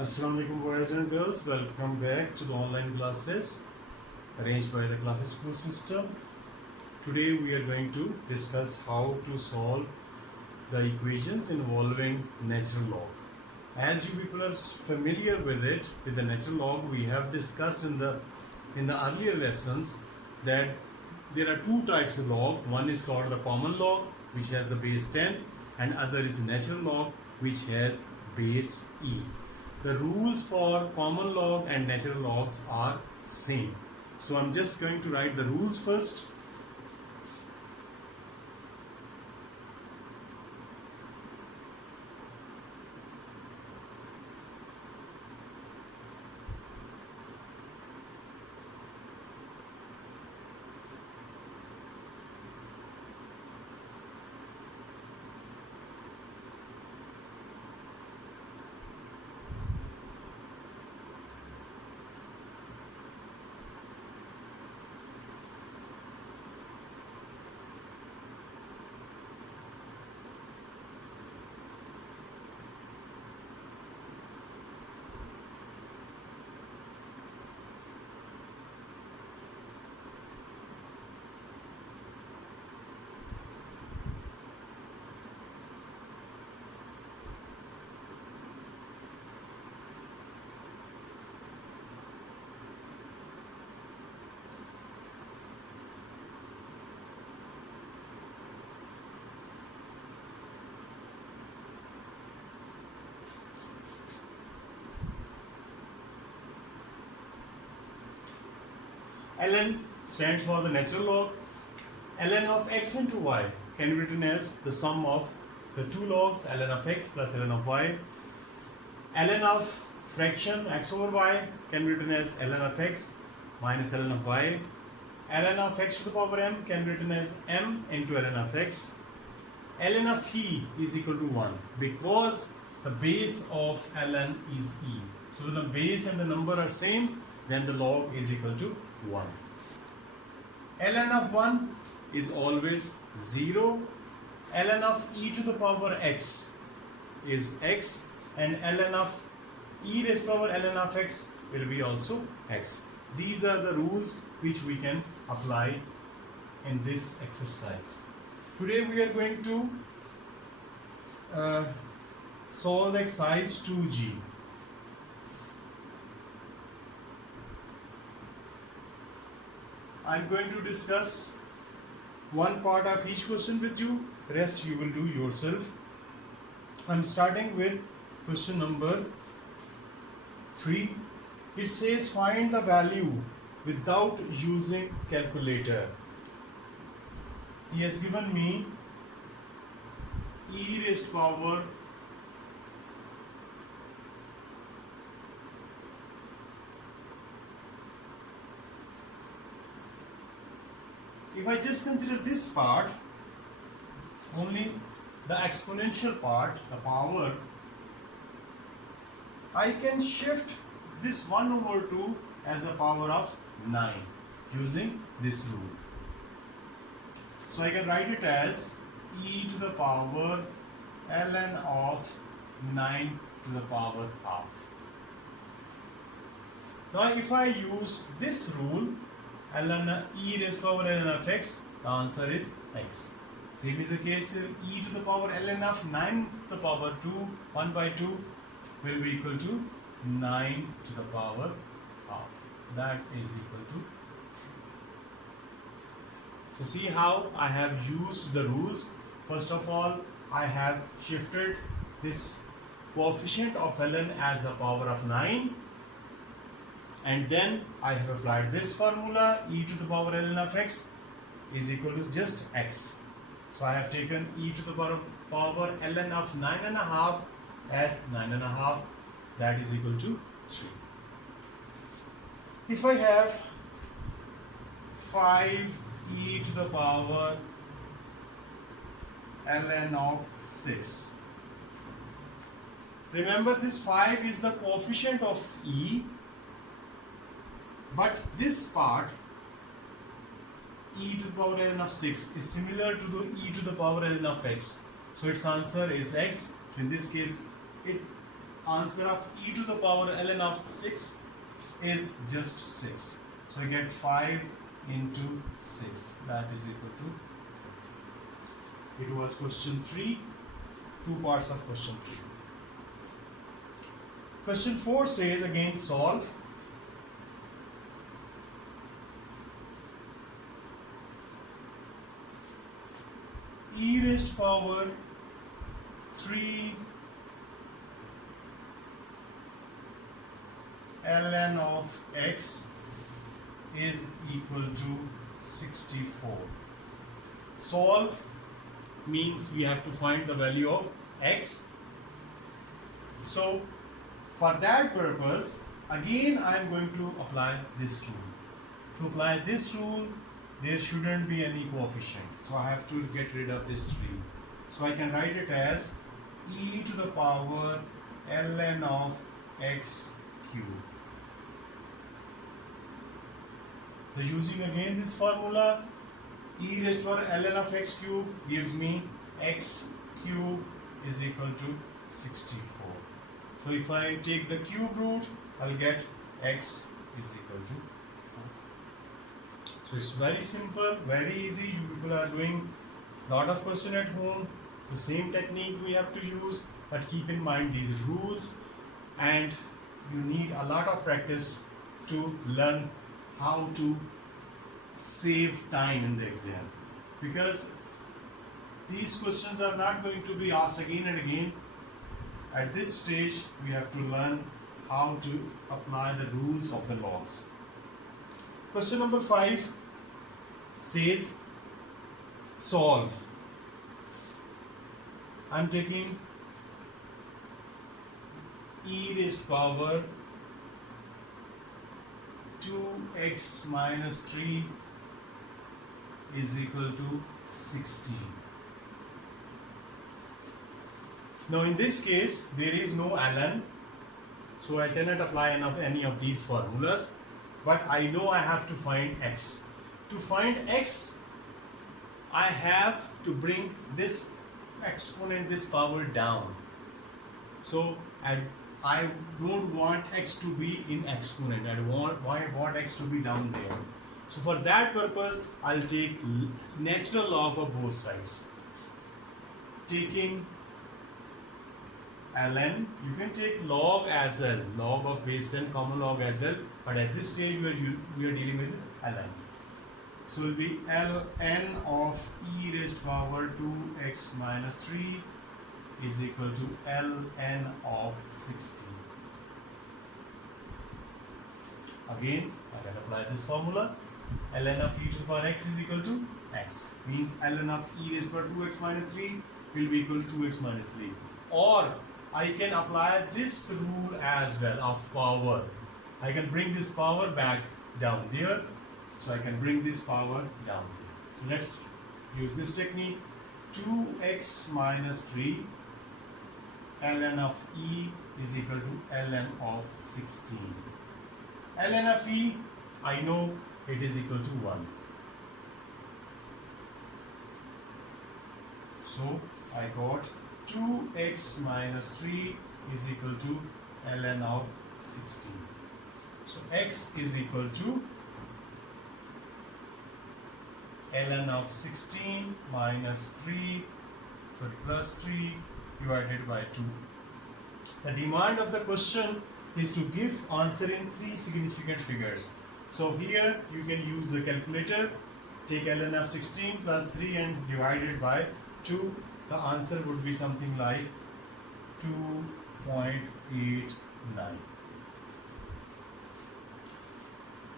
Assalamu alaikum boys and girls, welcome back to the online classes arranged by the Classes School System. Today we are going to discuss how to solve the equations involving natural log. As you people are familiar with it, with the natural log, we have discussed in the earlier lessons that there are two types of log. One is called the common log, which has the base 10, and other is natural log, which has base e. The rules for common log and natural logs are same. So I'm just going to write the rules first. Ln stands for the natural log. Ln of x into y can be written as the sum of the two logs ln of x plus ln of y. Ln of fraction x over y can be written as ln of x minus ln of y. Ln of x to the power m can be written as m into ln of x. Ln of e is equal to 1 because the base of ln is e. So when the base and the number are same, then the log is equal to 1. Ln of 1 is always 0. Ln of e to the power x is x, and ln of e raised to power ln of x will be also x. These are the rules which we can apply in this exercise. Today we are going to solve exercise 2G. I'm going to discuss one part of each question with you, rest you will do yourself. I'm starting with question number 3. It says find the value without using calculator. He has given me e raised to power if I just consider this part, only the exponential part, the power, I can shift this 1 over 2 as the power of 9 using this rule. So I can write it as e to the power ln of 9 to the power half. Now if I use this rule, ln e raised to power ln of x, the answer is x. Same is the case here, e to the power ln of 9 to the power 2, 1 by 2 will be equal to 9 to the power half. That is equal to. So see how I have used the rules. First of all, I have shifted this coefficient of ln as the power of 9. And then I have applied this formula, e to the power ln of x is equal to just x. So I have taken e to the power ln of 9.5 as 9.5, that is equal to 3. If I have 5 e to the power ln of 6. Remember, this 5 is the coefficient of e, but this part e to the power n of 6 is similar to the e to the power n of x. So its answer is x. So in this case, answer of e to the power ln of 6 is just 6. So I get 5 into 6, that is equal to, it was question 3, 2 parts of question 3. Question 4 says again solve. E raised power 3 ln of x is equal to 64. Solve means we have to find the value of x. So for that purpose, again I am going to apply this rule. To apply this rule, there shouldn't be any coefficient. So I have to get rid of this 3. So I can write it as e to the power ln of x cube. So using again this formula, e raised to power ln of x cube gives me x cube is equal to 64. So if I take the cube root, I'll get x is equal to 4. So it's very simple, very easy. You people are doing lot of question at home. The same technique we have to use, but keep in mind these rules, and you need a lot of practice to learn how to save time in the exam, because these questions are not going to be asked again and again. At this stage we have to learn how to apply the rules of the logs. Question number 5 says solve. I'm taking e raised power 2x minus 3 is equal to 16. Now in this case there is no ln, so I cannot apply any of these formulas, but I know I have to find x. To find x, I have to bring this exponent, this power down. So I don't want x to be in exponent. I want x to be down there. So for that purpose, I'll take natural log of both sides. Taking ln, you can take log as well, log of base 10, common log as well, but at this stage we are dealing with ln. So it will be ln of e raised power 2x minus 3 is equal to ln of 16. Again, I can apply this formula. Ln of e to the power x is equal to x. Means ln of e raised power 2x minus 3 will be equal to 2x minus 3. Or I can apply this rule as well of power. I can bring this power back down there. So I can bring this power down here. So let's use this technique. 2x minus 3 ln of e is equal to ln of 16. Ln of e, I know it is equal to 1. So I got 2x minus 3 is equal to ln of 16. So x is equal to ln of 16 minus 3, plus 3 divided by 2. The demand of the question is to give answer in 3 significant figures. So here you can use the calculator, take ln of 16 plus 3 and divide it by 2. The answer would be something like 2.89.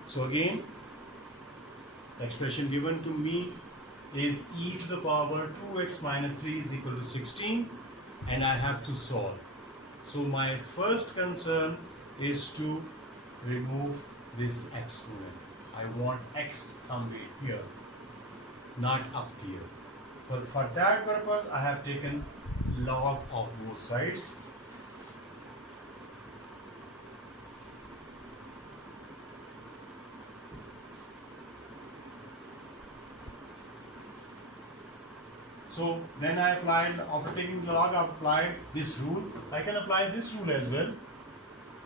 So again, the expression given to me is e to the power 2x minus 3 is equal to 16, and I have to solve. So my first concern is to remove this exponent. I want x somewhere here, not up here. For that purpose, I have taken log of both sides. So then I applied, after taking the log, I applied this rule. I can apply this rule as well.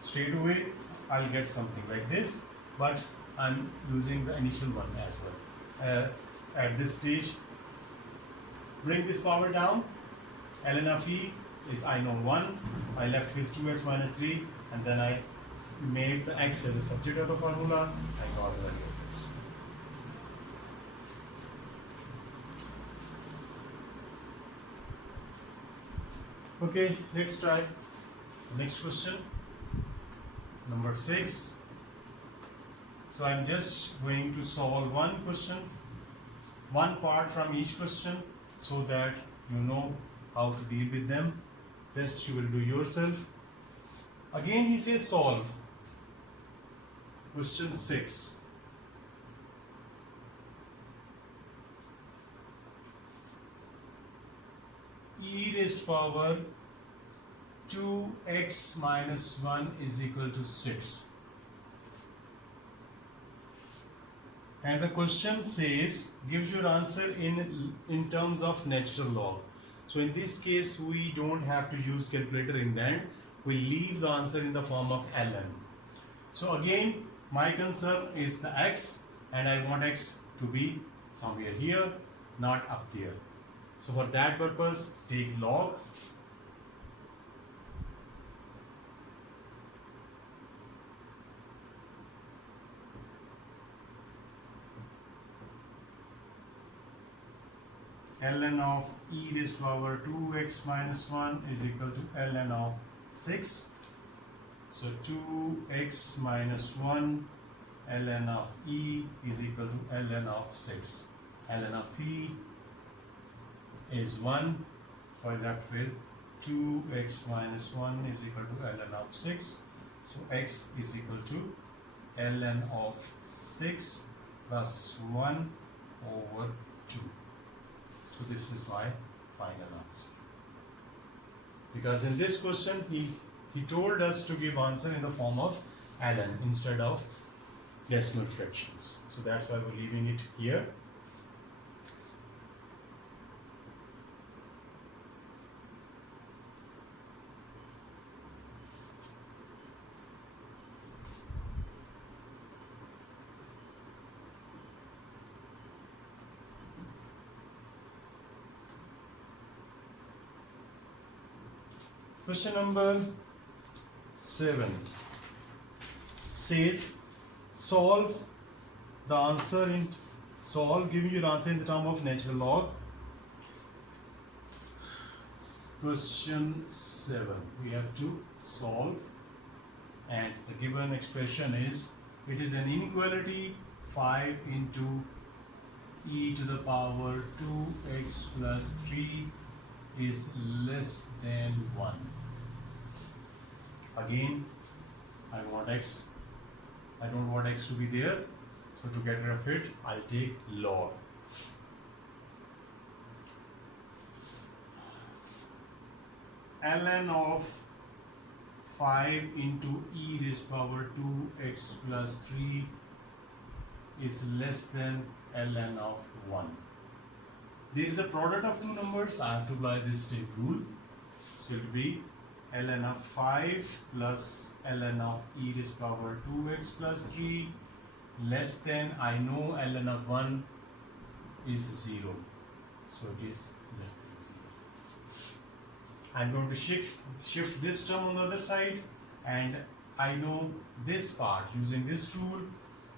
Straight away, I'll get something like this, but I'm using the initial one as well. At this stage, bring this power down. ln of e is I know 1. I left with 2x minus 3, and then I made the x as a subject of the formula. I got the value of x. Okay, let's try next question, number 6. So I'm just going to solve one question, one part from each question, so that you know how to deal with them. Rest you will do yourself. Again he says solve. Question 6. E raised power 2x minus 1 is equal to 6. And the question says, gives your answer in terms of natural log. So in this case, we don't have to use calculator in the end. We leave the answer in the form of ln. So again, my concern is the x, and I want x to be somewhere here, not up there. So for that purpose, take log. ln of e raised power 2x minus 1 is equal to ln of 6. So 2x minus 1 ln of e is equal to ln of 6. ln of e is 1. So I left with 2x minus 1 is equal to ln of 6. So x is equal to ln of 6 plus 1 over 2. So this is my final answer. Because in this question, he told us to give answer in the form of ln instead of decimal fractions. So that's why we're leaving it here. Question number 7 says solve the answer in giving you the answer in the term of natural log. Question 7 we have to solve, and the given expression is, it is an inequality 5 into e to the power 2x plus 3 is less than 1. Again, I want x, I don't want x to be there, so to get rid of it, I'll take log. ln of 5 into e raised power 2x plus 3 is less than ln of 1. There is a product of two numbers, I have to apply this step rule. So it will be ln of 5 plus ln of e raised power 2x plus 3 less than, I know ln of 1 is 0. So it is less than 0. I am going to shift this term on the other side, and I know this part. Using this rule,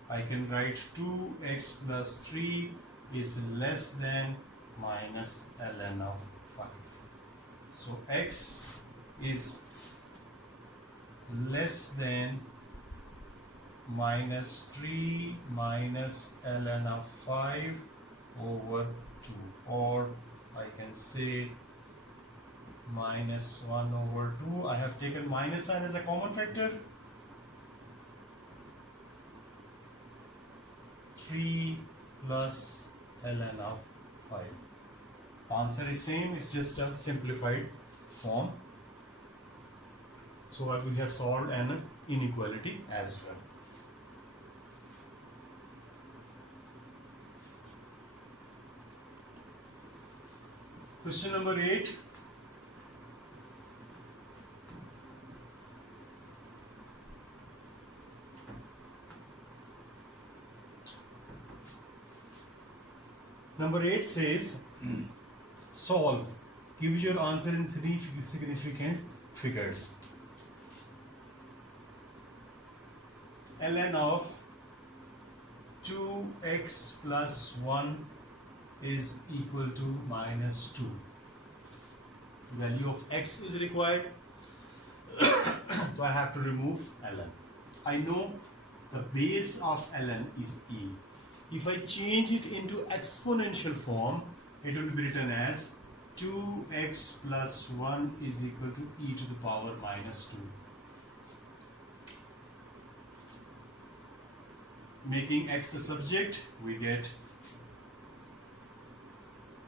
I can write 2x plus 3 is less than minus ln of 5. So x is less than minus 3 minus ln of 5 over 2, or I can say minus 1 over 2. I have taken minus sign as a common factor. 3 plus ln of 5. Answer is same, it's just a simplified form. So we have solved an inequality as well. Question number 8. Number 8 says, solve. Give your answer in significant figures. ln of 2x plus 1 is equal to minus 2. Value of x is required. So I have to remove ln. I know the base of ln is e. If I change it into exponential form, it will be written as 2x plus 1 is equal to e to the power minus 2. Making x the subject, we get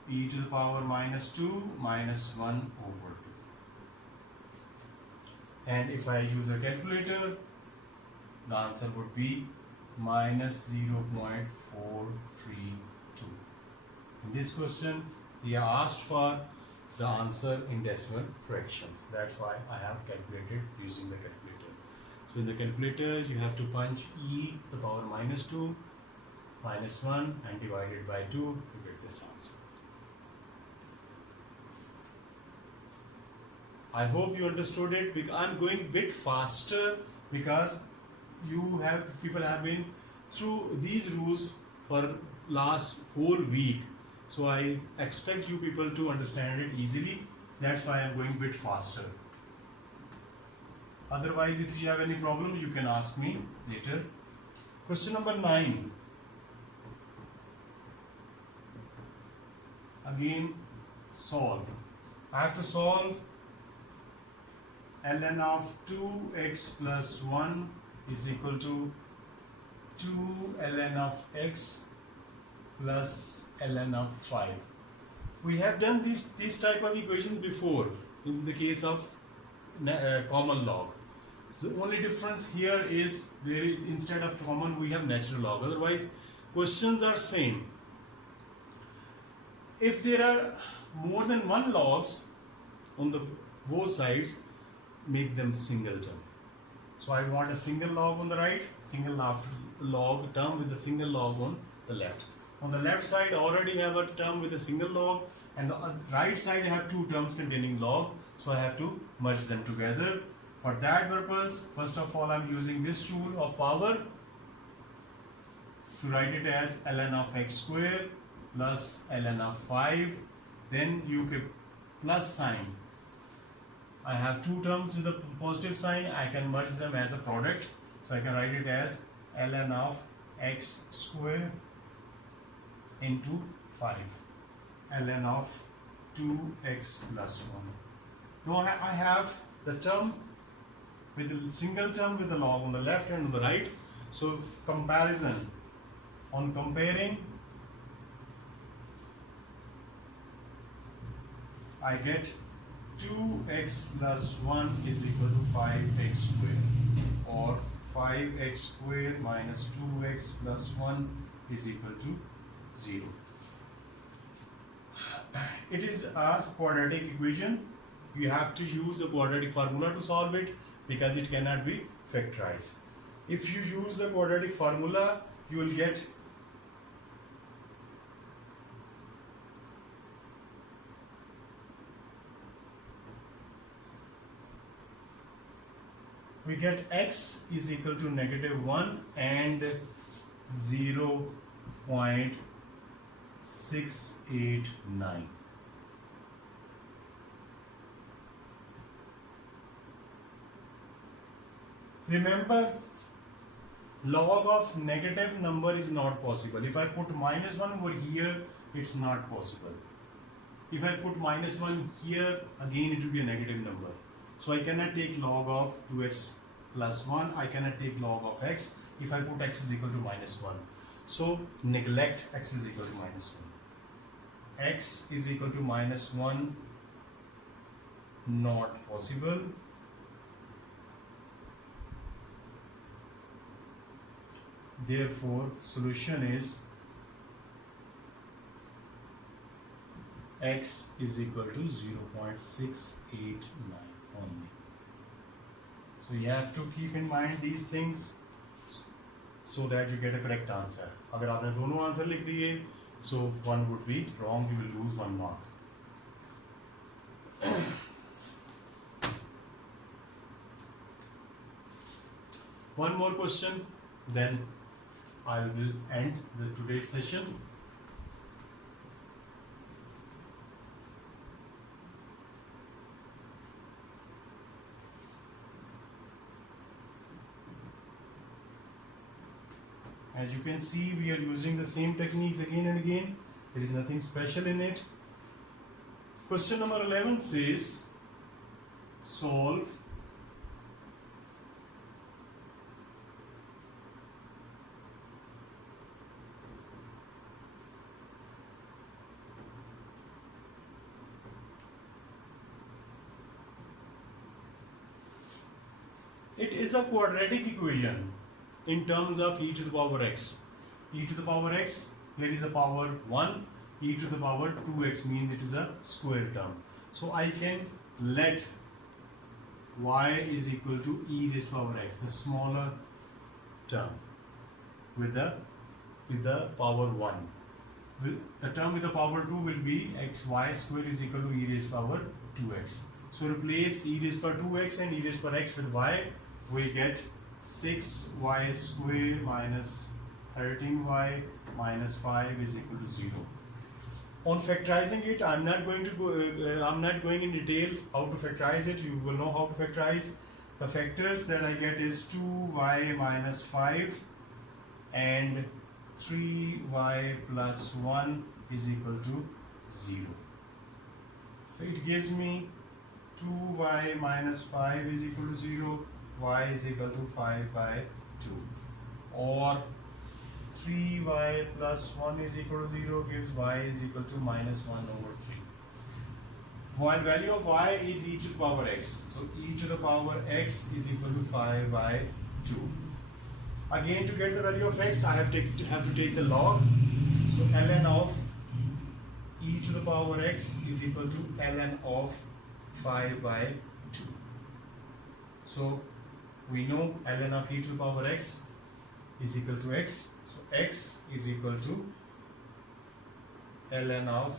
e to the power minus 2 minus 1 over 2. And if I use a calculator, the answer would be minus 0.432. In this question, we are asked for the answer in decimal fractions. That's why I have calculated using the calculator. So in the calculator, you have to punch e to the power minus 2 minus 1 and divide it by 2 to get this answer. I hope you understood it, because I'm going a bit faster because people have been through these rules for last whole week. So I expect you people to understand it easily. That's why I'm going a bit faster. Otherwise, if you have any problem, you can ask me later. Question number 9. Again, solve. I have to solve ln of 2x plus 1 is equal to 2 ln of x plus ln of 5. We have done this type of equations before in the case of common log. The only difference here is there is, instead of common, we have natural log. Otherwise, questions are same. If there are more than one logs on the both sides, make them singleton. So I want a single log on the right, single log term with a single log on the left. On the left side, I already have a term with a single log, and the right side I have two terms containing log. So I have to merge them together. For that purpose, first of all, I'm using this rule of power to write it as ln of x square plus ln of 5. Then you get plus sign. I have two terms with a positive sign. I can merge them as a product. So I can write it as ln of x square into 5. ln of 2x plus 1. Now I have the term with a single term with the log on the left and on the right. So comparison, on comparing, I get 2x plus 1 is equal to 5x square, or 5x square minus 2x plus 1 is equal to 0. It is a quadratic equation. You have to use the quadratic formula to solve it because it cannot be factorized. If you use the quadratic formula, you will get x is equal to -1 and 0.689. Remember, log of negative number is not possible. If I put -1 over here, it's not possible. If I put -1 here, again it will be a negative number. So I cannot take log of 2x plus 1. I cannot take log of x if I put x is equal to -1. So neglect x is equal to -1. X is equal to -1, not possible. Therefore, solution is x is equal to 0.689 only. So you have to keep in mind these things so that you get a correct answer. अगर आपने दोनों answer लिख दिए, so one would be wrong, you will lose 1 mark. One more question, then I will end today's session. As you can see, we are using the same techniques again and again. There is nothing special in it. Question number 11 says, solve it is a quadratic equation in terms of e to the power x. E to the power x, here is a power 1, e to the power 2x means it is a square term. So I can let y is equal to e raised to power x, the smaller term, with the power 1. The term with the power 2 will be xy square is equal to e raised to power 2x. So replace e raised to power 2x and e raised to power x with y, we get 6y square minus 13y minus 5 is equal to 0. On factorizing it, I'm not going in detail how to factorize it. You will know how to factorize. The factors that I get is 2y minus 5 and 3y plus 1 is equal to 0. So it gives me 2y minus 5 is equal to 0, y is equal to 5 by 2, or 3y plus 1 is equal to 0 gives y is equal to minus 1 over 3. While value of y is e to the power x, so e to the power x is equal to 5 by 2. Again, to get the value of x, I have to take the log. So ln of e to the power x is equal to ln of 5 by 2. So we know ln of e to the power x is equal to x. So x is equal to ln of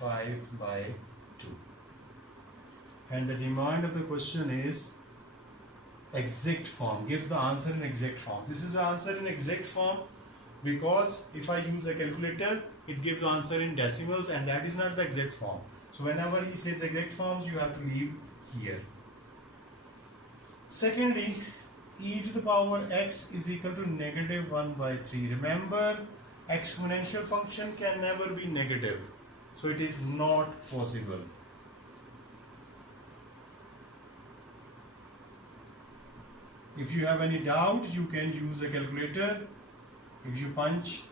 5 by 2. And the demand of the question is exact form. Give the answer in exact form. This is the answer in exact form because if I use a calculator, it gives the answer in decimals, and that is not the exact form. So whenever he says exact forms, you have to leave here. Secondly, e to the power x is equal to negative 1 by 3. Remember, exponential function can never be negative. So it is not possible. If you have any doubt, you can use a calculator. If you punch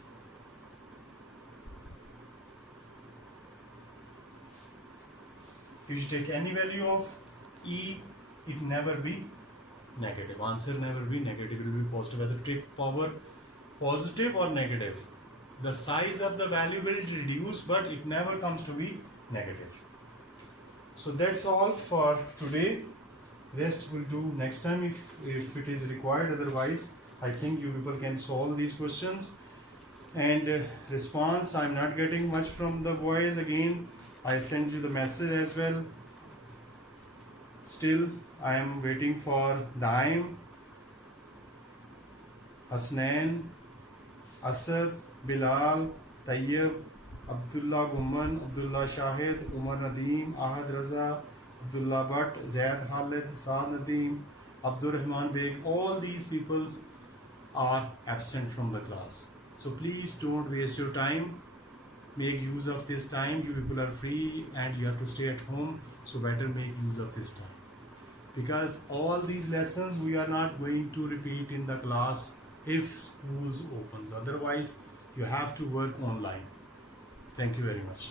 if you take any value of e, it never be negative. Answer never be negative. It will be positive. Whether take power positive or negative, the size of the value will reduce, but it never comes to be negative. So that's all for today. Rest we'll do next time if it is required. Otherwise, I think you people can solve these questions. And response, I'm not getting much from the boys. Again, I sent you the message as well. Still, I am waiting for Daim, Hasnain, Asad, Bilal, Tayyib, Abdullah Gumman, Abdullah Shahid, Umar Nadeem, Ahad Raza, Abdullah Bhatt, Zaid Khalid, Saad Nadeem, Abdur Rahman Beg. All these people are absent from the class. So please don't waste your time. Make use of this time. You people are free and you have to stay at home. So better make use of this time. Because all these lessons we are not going to repeat in the class if schools opens. Otherwise, you have to work online. Thank you very much.